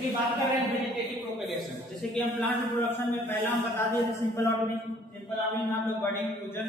कि बात कर रहे हैं वेजिटेटिव प्रोपेगेशन, जैसे कि हम प्लांट रिप्रोडक्शन में पहला हम बता दिए थे सिंपल ऑर्गेनिज्म। सिंपल ऑर्गेनिज्म हम लोग बडिंग, फ्यूजन,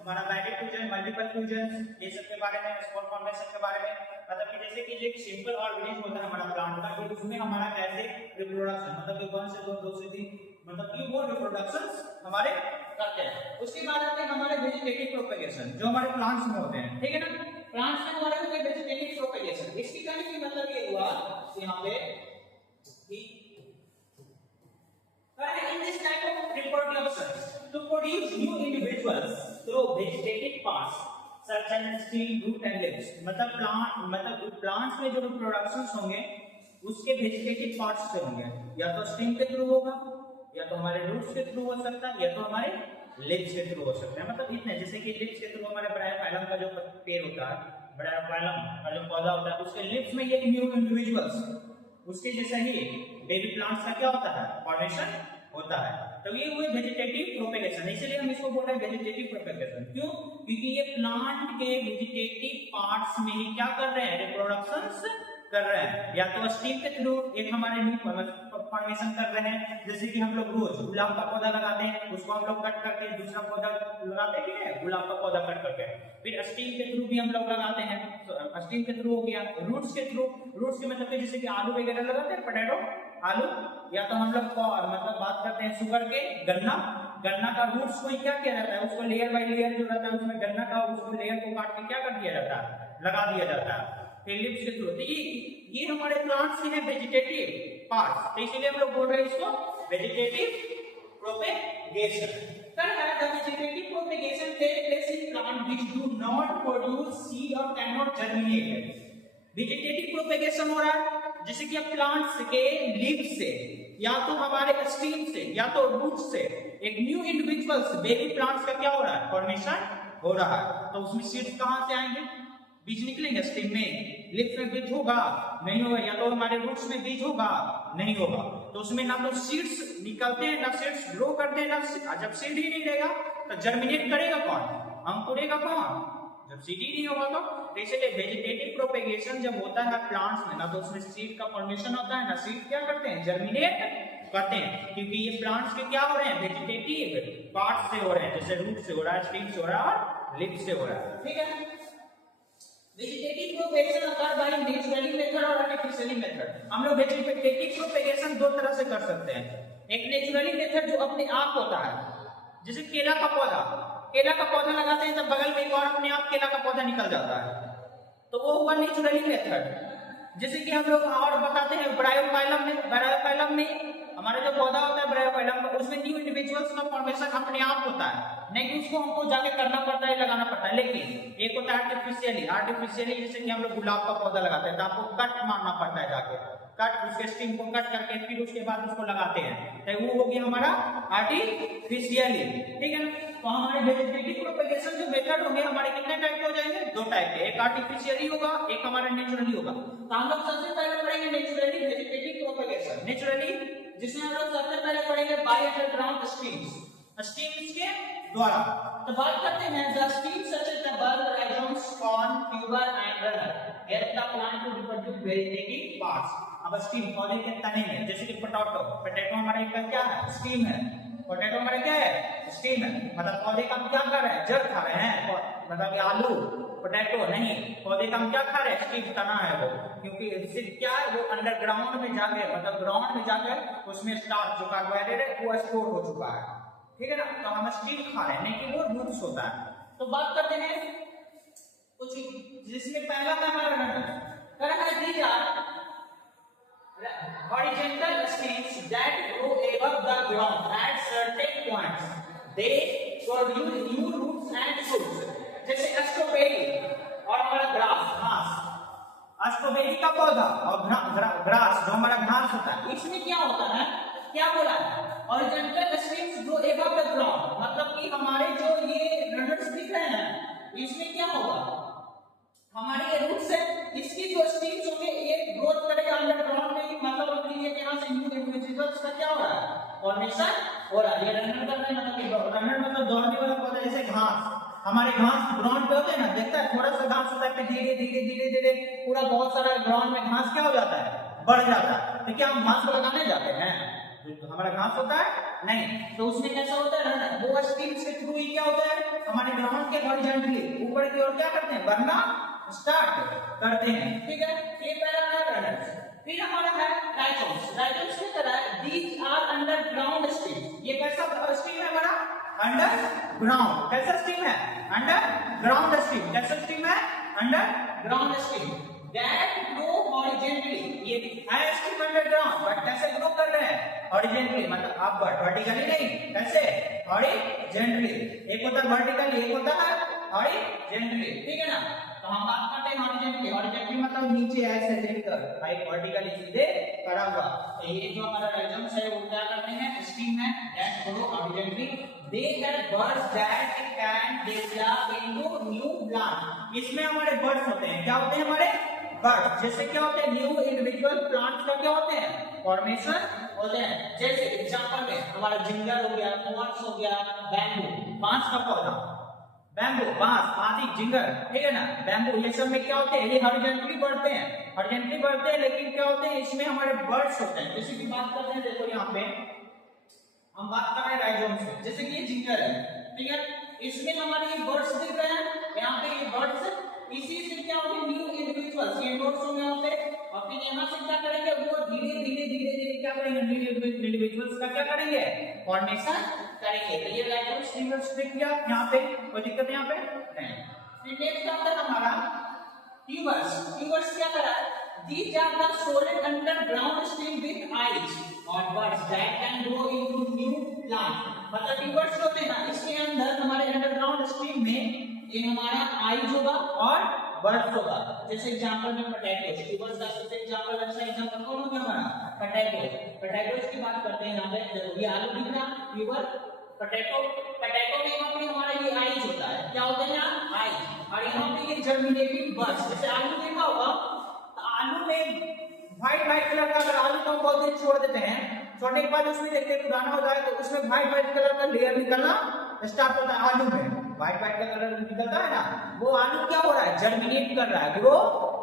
हमारा बैटिक फ्यूजन, मल्टीपल फ्यूजन, ये सब के बारे में, स्पोर फॉर्मेशन के बारे में, मतलब कि जैसे कि एक सिंपल ऑर्गेनिज्म होता है हमारा प्लांट का, कि उसमें हमारा कैसे रिप्रोडक्शन, मतलब कि 1 से 2, 2 से 3, मतलब कि वो रिप्रोडक्शंस हमारे करते हैं। उसके बाद आते हैं हमारे वेजिटेटिव प्रोपेगेशन, जो हमारे प्लांट्स में होते हैं, ठीक है ना। प्लांट्स में हमारे होते हैं वेजिटेटिव प्रोपेगेशन। इसकी कहने की मतलब ये हुआ कि यहाँ पे in this type of reproduction to produce new individuals through vegetative parts such as stem, root and leaves, मतलब प्लांट्स में जो रिप्रोडक्शंस होंगे उसके वेजिटेटिव पार्ट्स से होंगे, या तो स्टेम के थ्रू होगा, या तो हमारे रूट्स के थ्रू हो सकता है, या तो हमारे लिप्स के थ्रू हो सकता है। मतलब इतने, जैसे कि लिप्स के थ्रू हमारे ब्रायोफाइलम का जो पेड़ होता है, ब्रायोफाइलम का जो पौधा होता है, उसके लिप्स में ये न्यू इंडिविजुअल्स, उसके जैसा ही बेबी प्लांट्स का क्या होता है, फॉर्मेशन होता है। तो ये हुए वेजिटेटिव प्रोपेगेशन, इसलिए हम इसको बोल रहे हैं वेजिटेटिव प्रोपेगेशन। क्यों? क्योंकि ये प्लांट के वेजिटेटिव पार्ट्स में ही क्या कर रहे हैं, रिप्रोडक्शंस कर रहे हैं, या तो स्टीम के थ्रू एक हमारे न्यू फॉर्मेशन कर रहे हैं। जैसे कि हम लोग रोज गुलाब का पौधा लगाते हैं, उसको हम लोग कट करके दूसरा पौधा लगाते हैं, गुलाब का पौधा कट करके, फिर स्टीम के थ्रू भी हम लोग लगाते हैं, तो स्टीम के थ्रू हो गया। रूट्स के थ्रू, रूट्स के मतलब जैसे कि आलू वगैरह लगाते हैं, पोटैटो, आलू, या तो हम लोग मतलब बात करते हैं शुगर के, गन्ना का रूट्स को क्या किया जाता है, उसको लेयर बाय लेयर जो रहता है उसमें गन्ना का उसको लेयर को काट के क्या कर दिया जाता है, लगा दिया जाता है लिप्स के थ्रू। तो ये हमारे प्लांट्स के हैं वेजिटेटिव पार्ट्स, तो इसीलिए हम लोग बोल रहे हैं इसको vegetative propagation. The vegetative propagation takes place in plant which do not produce seed or cannot germinate। Vegetative propagation हो रहा है जैसे कि अब प्लांट्स के लीव्स से, या तो हमारे स्टीम से, या तो रूट से एक न्यू इंडिविजुअल्स बेबी प्लांट्स का क्या हो रहा है, फॉर्मेशन हो रहा है। तो उसमें सीड्स कहां से आएंगे, बीज निकलेंगे स्टेम में, लिप्स में बीज होगा नहीं होगा, या तो हमारे रूट्स में बीज होगा नहीं होगा। तो उसमें ना तो सीड्स निकलते हैं, ना सीड्स ग्रो करते हैं, ना जब सीड ही नहीं रहेगा तो जर्मिनेट करेगा कौन, अंकुरेगा कौन, जब सीड ही नहीं होगा। तो इसलिए वेजिटेटिव प्रोपेगेशन जब होता है प्लांट्स में, ना तो उसमें सीड का फॉर्मेशन होता है, ना सीड क्या करते हैं, जर्मिनेट करते हैं, क्योंकि ये प्लांट्स के क्या हो रहे हैं, वेजिटेटिव पार्ट से हो रहे हैं, जैसे रूट से हो रहा है, स्टेम से हो रहा है और लिप से हो रहा है, ठीक है। Vegetative propagation occur by naturally method और आर्टिफिशियली मेथड। हम लोग वेजिटेटिव प्रोपेगेशन दो तरह से कर सकते हैं, एक नेचुरली मेथड जो अपने आप होता है, जैसे केला का पौधा लगाते हैं तब बगल में एक और अपने आप केला का पौधा निकल जाता है, तो वो हुआ नेचुरली मेथड। जैसे कि हम लोग और बताते हैं ब्रायोफाइलम में हमारा जो पौधा होता है ब्रायोफाइलम में, उसमें न्यू इंडिविजुअल्स का फॉर्मेशन अपने आप होता है, नहीं कि उसको हमको जाके करना पड़ता है, लगाना पड़ता है। लेकिन एक होता है आर्टिफिशियली, जैसे कि हम लोग गुलाब का पौधा लगाते हैं तो आपको कट मारना पड़ता है, जाके कट, उसके स्टेम को कट करके फिर उसके बाद उसको लगाते हैं, तो वो हो गया हमारा आर्टिफिशियली, ठीक है ना। तो हमारे वेजिटेटिव प्रोपेगेशन जो मेथड होंगे हमारे कितने टाइप के हो जाएंगे, दो टाइप के, एक आर्टिफिशियली होगा, एक हमारा नेचुरली होगा। तो हम लोग सबसे पहले पढ़ेंगे नेचुरली वेजिटेटिव प्रोपेगेशन। नेचुरली जिसमें हम लोग सबसे पहले पढ़ेंगे बाय अंडरग्राउंड स्टीम्स के द्वारा। तो बात करते हैं the stems such as the bulb, rhizomes, corn, tuber and runner help the plant to reproduce vegetative parts. अब स्टीम पौधे के तने में, जैसे कि पोटैटो हमारे क्या है, स्टीम है, पोटैटो हमारे क्या है, स्टीम है, मतलब पौधे का हम क्या खा रहे हैं, जड़ खा रहे हैं, मतलब कि आलू पोटैटो नहीं, पौधे का हम क्या खा रहे हैं, स्टीम, तना है वो, क्योंकि सिर्फ क्या है, वो अंडरग्राउंड में जाके, मतलब ग्राउंड में जाकर उसमें स्टार्च जो कार्बोहाइड्रेट है वो स्टोर हो चुका है, ठीक है ना। तो हम स्टीम खा रहे हैं, नहीं कि वो रूट्स होता है। तो बात करते हैं कुछ, जिसमें पहला का हमारा these are horizontal stems that grow above the ground at certain points. They produce new roots and shoots. जैसे स्ट्रॉबेरी और हमारा घास, स्ट्रॉबेरी का पौधा और ग्रास जो हमारा घास होता है, इसमें क्या होता है, क्या बोला है, horizontal stems grow above the ground, मतलब कि हमारे जो ये रनर्स दिख रहे हैं इसमें क्या होगा, हमारे ये रूट्स है, इसकी जो स्टीम्स होंगे ये ग्रोथ करेगा अंडरग्राउंड में, मतलब अपनी ये यहां से न्यू इंडिविजुअल्स का क्या हो रहा है, फॉर्मेशन हो रहा है। ये रनर कर रहे हैं, मतलब रनर मतलब दौड़ने वाला पौधा, जैसे घास, हमारे घास ग्राउंड पे होते हैं ना, देखता है थोड़ा सा घास होता है, धीरे धीरे धीरे धीरे पूरा बहुत सारा ग्राउंड में घास क्या हो जाता है, बढ़ जाता है। तो क्या हम घास को लगाने जाते हैं? तो हमारा घास होता है नहीं, तो उसमें कैसा होता है ना, वो स्टीम के थ्रू ही क्या होता है, हमारे ग्राउंड के हॉरिजॉन्टली ऊपर की ओर क्या करते हैं, बढ़ना स्टार्ट करते हैं। ठीक है, ये पहला है रनर्स। फिर हमारा है राइजोम्स। राइजोम्स की तरह दीज आर अंडरग्राउंड स्ट्रीम। ये कैसा स्ट्रीम है हमारा, अंडरग्राउंड। कैसा स्ट्रीम है, अंडरग्राउंड स्ट्रीम। कैसा स्ट्रीम है, underground stream that grow horizontally. ये है स्ट्रीम अंडरग्राउंड, बट कैसे ग्रो कर रहे हैं, हॉरिजॉन्टली, मतलब अपवर्ड, वर्टिकली नहीं, कैसे, हॉरिजॉन्टली। एक होता है वर्टिकली, एक होता है हॉरिजॉन्टली। ठीक है ना, तो हम बात करते हैं हॉरिजॉन्टली। हॉरिजॉन्टली मतलब नीचे ऐसे लेकर, हाइट वर्टिकली सीधे खड़ा हुआ। तो ये जो हमारा राइजोम्स है वो क्या करते हैं, स्ट्रीम है that grow horizontally. They have birds that can develop into new plant. इसमें हमारे बर्ड्स होते हैं, क्या होते हैं हमारे बर्ड्स। जैसे क्या होते हैं, न्यू इंडिविजुअल प्लांट्स का क्या होते हैं, फॉर्मेशन होते हैं। जैसे एग्जांपल में हमारा जिंगर हो गया, मोअर्स हो गया, बैम्बू, बांस का पौधा, बैम्बू, बांस आदि, जिंगर, ठीक है ना, बैम्बू, ये सब में क्या होते हैं, ये हॉरिजॉन्टली बढ़ते हैं, हॉरिजॉन्टली बढ़ते हैं, लेकिन क्या होते हैं, इसमें हमारे बर्ड्स होते हैं। जैसे कि बात करते हैं, देखो यहाँ पे हम बात कर रहे हैं राइजोम से, जैसे कि ये जिंगर है, ठीक है, इसमें हमारे ये बर्ड्स दिख रहे हैं, यहाँ पे ये बर्ड्स, इसी से क्या होंगे, न्यू इंडिविजुअल्स, ये नोट्स होंगे यहाँ पे, और फिर यहाँ से क्या करेंगे, वो धीरे धीरे क्या करेंगे, न्यू इंडिविजुअल्स का क्या करेंगे, फॉर्मेशन करेंगे। तो ये राइजोम स्ट्रीमर्स पे किया, यहाँ पे कोई दिक्कत यहाँ पे नहीं। फिर नेक्स्ट आता है हमारा ट्यूबर्स। ट्यूबर्स क्या करा, these are the solid underground stream with eyes or buds that can grow into new plant। मतलब ट्यूबर्स होते हैं ना, इसके अंदर हमारे अंडरग्राउंड स्ट्रीम में ये हमारा आईज होगा और बर्ड्स होगा। जैसे एग्जांपल में पोटैटोस, ट्यूबर्स का सबसे एग्जांपल अच्छा एग्जांपल कौन हो गया हमारा, पोटैटोस। पोटैटोस की बात करते हैं, यहाँ पे देखो ये आलू दिख रहा, ट्यूबर, पोटैटो, पोटैटो में यहाँ पे हमारा ये आईज होता है, क्या होता है यहाँ, आईज, और यहाँ पे ये जर्मिनेटिंग बर्ड्स। जैसे आलू देखा होगा, आलू में व्हाइट कलर का, अगर आलू को हम बहुत देर छोड़ देते हैं, छोड़ने के बाद उसमें देखते हैं पुराना हो जाए, तो उसमें व्हाइट कलर का लेयर निकलना स्टार्ट होता है। आलू में व्हाइट का कलर निकलता है ना, वो आलू क्या हो रहा है, जर्मिनेट कर रहा है, ग्रो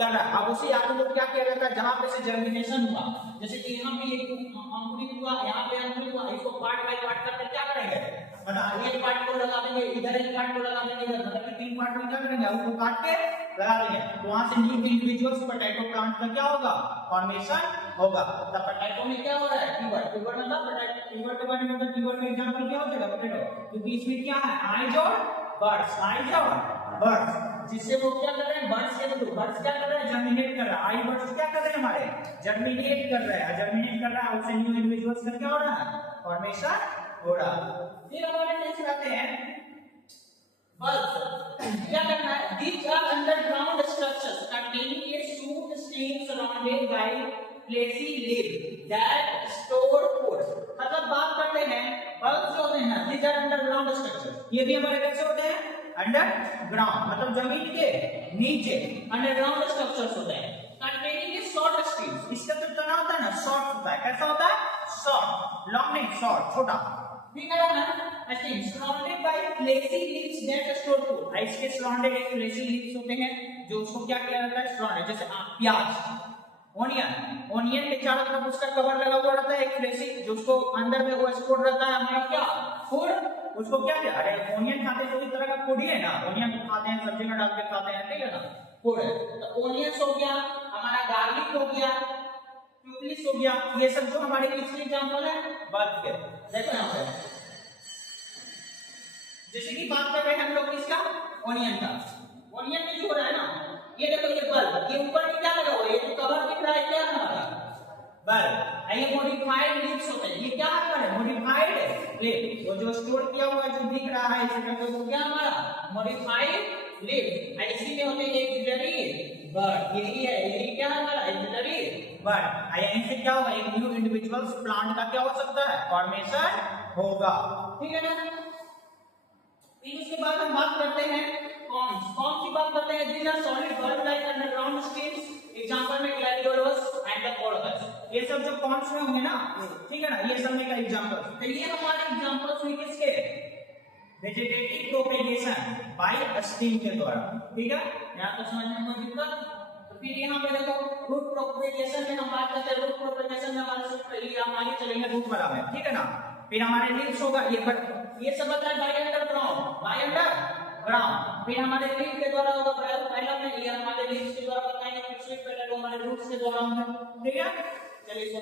कर रहा है। अब उसी आलू को क्या किया जाता है, जहां पे से जर्मिनेशन हुआ, जैसे कि यहाँ पे एक अंकुरित हुआ, यहाँ पे अंकुरित हुआ, इसको पार्ट बाय पार्ट करके क्या करेंगे, मतलब एक पार्ट को लगा देंगे इधर, एक पार्ट को लगा देंगे इधर, मतलब कि 3 पार्ट में क्या करेंगे, उसको काट के लगा देंगे, तो वहां से न्यू इंडिविजुअल्स पोटैटो प्लांट का क्या होगा, फॉर्मेशन होगा। तो पोटैटो में क्या हो रहा है, ट्यूबर, ट्यूबर मतलब पोटैटो, ट्यूबर के बारे में मतलब ट्यूबर का एग्जांपल क्या हो जाएगा, पोटैटो, क्योंकि इसमें क्या है, आईज और बर्ड्स, आईज और बर्ड्स, जिससे वो क्या कर रहे हैं, बर्ड्स के थ्रू, बर्ड्स क्या कर रहे हैं, जर्मिनेट कर रहा है, आई बर्ड्स क्या कर रहे हैं हमारे, जर्मिनेट कर रहे हैं, जर्मिनेट कर रहा है, उससे न्यू इंडिविजुअल्स का क्या हो रहा है, फॉर्मेशन हो रहा है। फिर हमारे नेक्स्ट आते हैं बल्ब्स। क्या करना है, these are underground structures containing a shoot stream surrounded by fleshy leaves that store food। मतलब बात करते हैं बल्ब्स जो होते हैं ना, these are underground structures, ये भी हमारे कैसे होते हैं, अंडरग्राउंड, मतलब जमीन के नीचे अंडरग्राउंड स्ट्रक्चर्स होते हैं, containing a short streams। इसका जो तना होता है ना, शॉर्ट होता है, कैसा होता है, शॉर्ट, लॉन्ग नहीं, शॉर्ट, छोटा। surrounded by fleshy leaves that store food। इसके surrounded एक fleshy leaves होते हैं, जो उसको क्या किया जाता है, surrounded, जैसे प्याज, ओनियन के चारों तरफ उसका कवर लगा हुआ रहता है, एक फ्लेशी, जो उसको अंदर में वो स्टोर रहता है हमारा क्या, फूड, उसको क्या किया, अरे ओनियन खाते तो इस तरह का फूड ही है ना, ओनियन को खाते हैं, सब्जी में डाल के खाते हैं, ठीक है ना, फूड है। तो ओनियंस हो गया, हमारा गार्लिक हो गया, प्यूपलिस हो गया, ये सब जो हमारे किसके एग्जांपल है, बल्ब के। देखो यहाँ पे जैसे कि बात कर रहे हैं हम लोग किसका, ओनियन का, ओनियन में जो हो रहा है ना, ये देखो ये बल्ब, ये ऊपर में क्या लगा हुआ है, ये जो कवर दिख रहा है क्या है हमारा, बल्ब, ये मॉडिफाइड लीव्स होते हैं, ये क्या है, मॉडिफाइड लीव, वो जो स्टोर किया हुआ जो दिख रहा है इसे कहते हैं क्या हमारा, मॉडिफाइड लीव। इसी में होते हैं एक्सिलरी बर्ड, यही है, यही क्या है हमारा, एक्सिलरी बर्ड। यहीं से क्या होगा, एक न्यू इंडिविजुअल्स प्लांट का क्या हो सकता है, फॉर्मेशन होगा, ठीक है ना। फिर उसके बाद हम बात करते हैं कौन सी बात करते हैं, these are solid bulb like underground streams। Example में ग्लैडियोलस एंड द कोर्डस, ये सब जो कॉन्स में होंगे ना, ठीक है ना, ये सब में का एग्जांपल। तो ये हमारे एग्जांपल्स हुए किसके, वेजिटेटिव प्रोपेगेशन बाय स्टीम के द्वारा, ठीक है। यहां तो समझने में कोई दिक्कत फिर यहाँ पे देखो रूट प्रोपगेशन में हम बात करते हैं, रूट प्रोपगेशन में हमारे सिर्फ पहले हम आगे चलेंगे रूट वाला में, ठीक है ना। फिर हमारे लीव्स होगा ये सब बता है बाय अंडरग्राउंड। फिर हमारे लीफ के द्वारा होगा पहला में, ये हमारे लीव्स के द्वारा बताएंगे, फिर स्वीट पहले हमारे रूट्स के द्वारा होगा, ठीक है। चलिए इसको